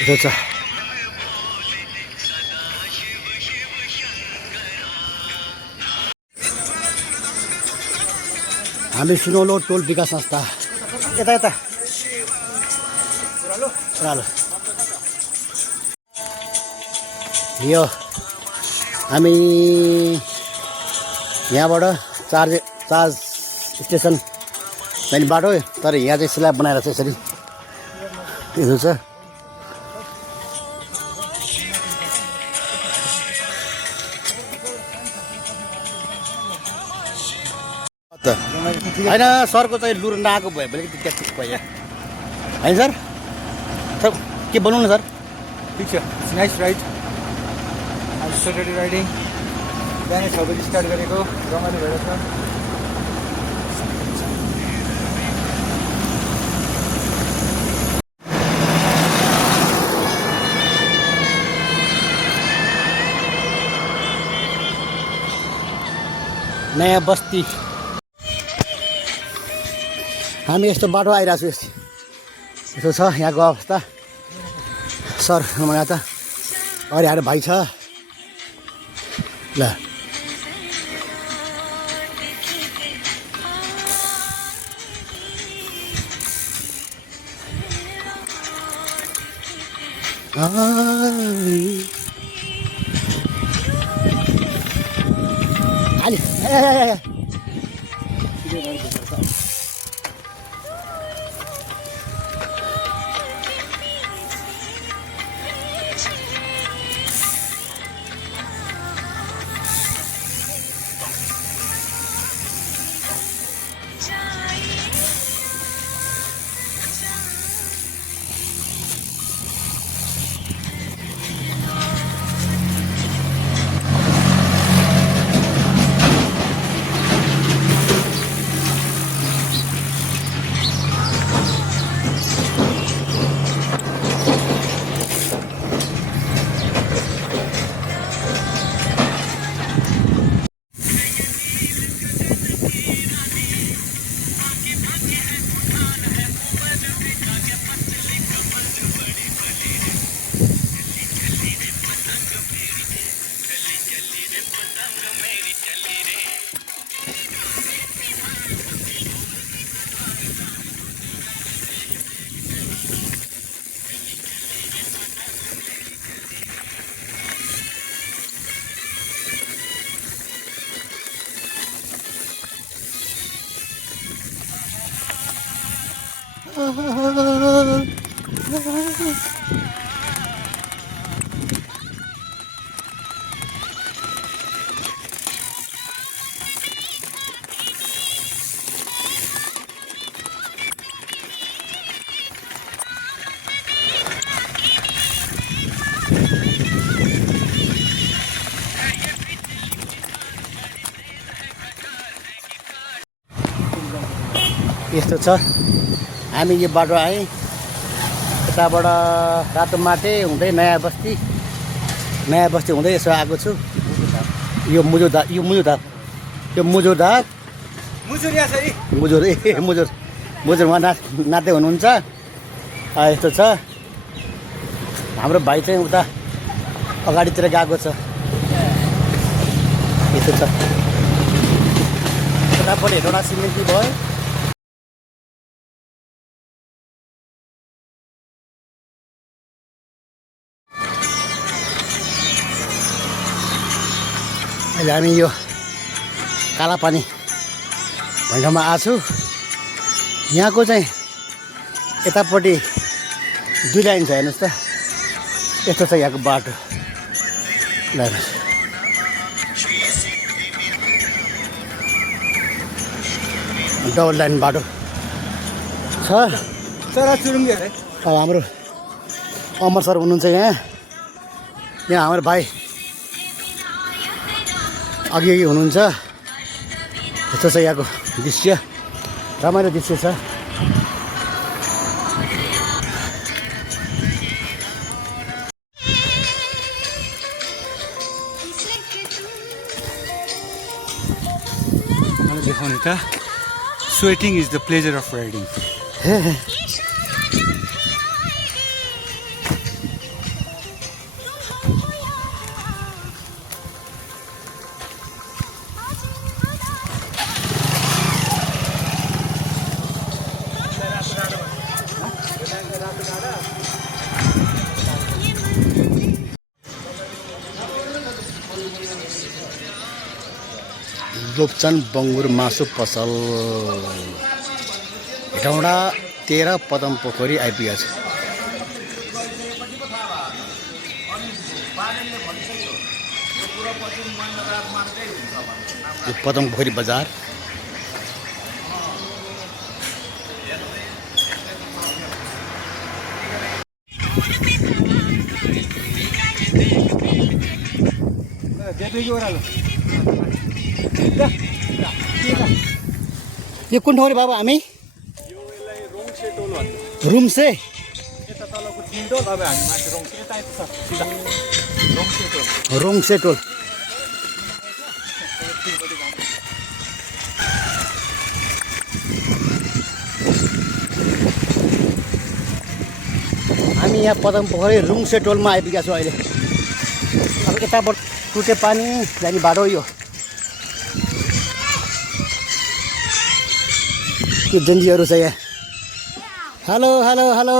यसो छ। हामी सुनौलो टोल विकास संस्था यता यता ओह्रालो यो हामी यहाँबाट चार्ज स्टेसन जाने बाटो तर यहाँ चाहिँ स्ल्याब बनाएर चाहिँ यसरी यसो छ। होइन सरको चाहिँ लुर नआएको भयो भने त्यस्तो भयो होइन सर सर के बनाउनु सर ठिक छ। Nice ride. आज सटरडे राइडिङ बिहानै 6 बजी स्टार्ट गरेको रमाइलो भइरहेको छ। नयाँ बस्ती हामी यस्तो बाटो आइरहेको छु। यस्तो छ यहाँको अवस्था। सर यहाँ त अरे आएर भाइ छ ल। Ali, यस्तो छ। हामी यो बाटो आएँ यताबाट रातो माटे हुँदै नयाँ बस्ती हुँदै यसो आएको छु। यो मुजुर उहाँ नाच्दै हुनुहुन्छ। यस्तो छ। हाम्रो भाइ चाहिँ उता अगाडितिर गएको छ। यस्तो छ। यतापट्टि हेरौँडा सिमेन्टी भयो। अहिले हामी यो कालापानी भन्ने ठाउँमा आएको छु। यहाँको चाहिँ यतापट्टि 2 लाइन छ हेर्नुहोस् त। यस्तो छ यहाँको बाटो। ल डबल लाइन बाटो छ। अब हाम्रो अमर सर हुनुहुन्छ यहाँ हाम्रो भाइ अघि हुनुहुन्छ। यस्तो छ यहाँको दृश्य। रमाइलो दृश्य छ। मलाई देखाउने त sweating is the pleasure of riding. Gopchand Bangur मासु पसल हेटौँडा 13 पदम पोखरी आइपुगेको छ। यो पदम पोखरी बजार। यो कुन ठाउँ रे बाबा हामी? रुम्से। रोङसे टोल। हामी यहाँ पदम पोखरी रुङसे टोलमा आइपुगेका छौँ अहिले। अब यताबाट टुटे पानी जाने बाटो यो जन्जीहरू छ यहाँ। Hello hello hello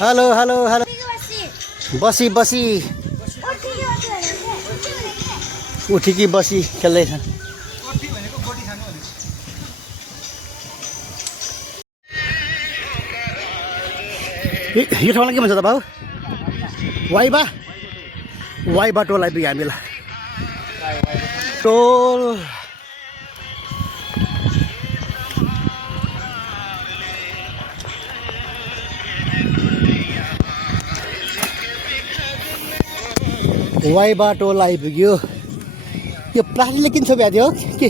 hello hello hello बसी बसी उठी कि बसी खेल्दैछ। यो ठाउँलाई के भन्छ त बाबु? वाइबा वाइबा टोल आइपुग्यो हामीलाई। टोल वाइबा टोल आइपुग्यो। यो प्लास्टिकले किन छोप्या थियो के?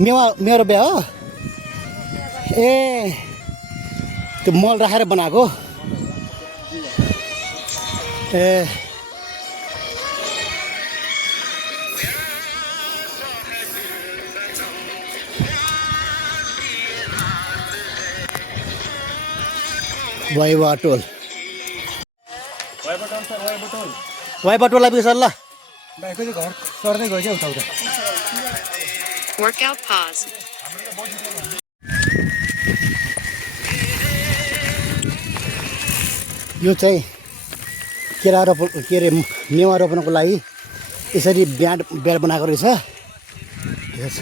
मेवा मेरो बिहा हो? ए त्यो मल राखेर बनाएको? ए वाइबा टोल। वाइबा टोल आइपुग्यो सर। ल भाइको चाहिँ घर सर्दै गयो क्या उता उता। Workout pause. यो चाहिँ केरा रोप के अरे मेवा रोप्नको लागि यसरी ब्याड बनाएको रहेछ। यो छ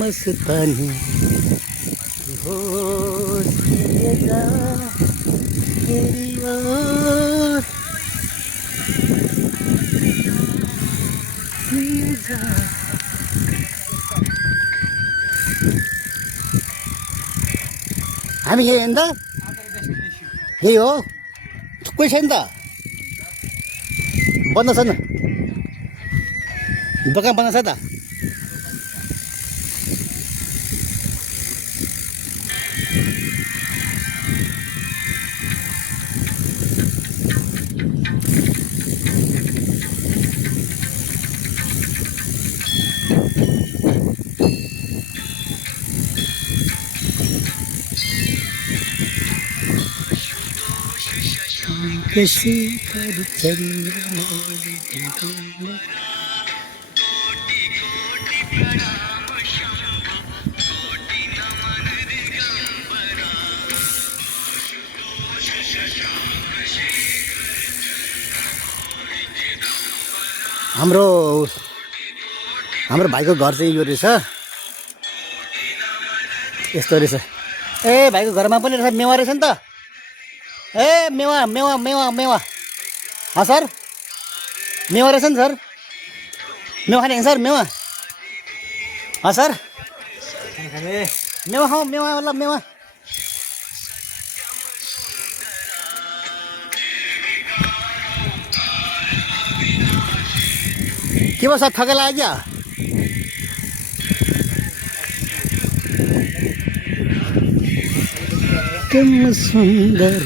मस्तानी होश किएगा तेरी ओर हामी यही हो नि त? यही हो? कोही छैन त? बन्द छ नि? दोकान बन्द छ त? किसी पर चंद्रमा हाम्रो भाइको घर चाहिँ यो रहेछ। यस्तो रहेछ। ए भाइको घरमा पनि रहेछ मेवा रहेछ नि त? ए मेवा मेवा मेवा मेवा। सर मेवा रहेछ नि सर? मेवा खाने सर? मेवा सर मेवा खाऊ मेवा ल मेवा। के भयो सर ठगे लाग्यो? कम सुन्दर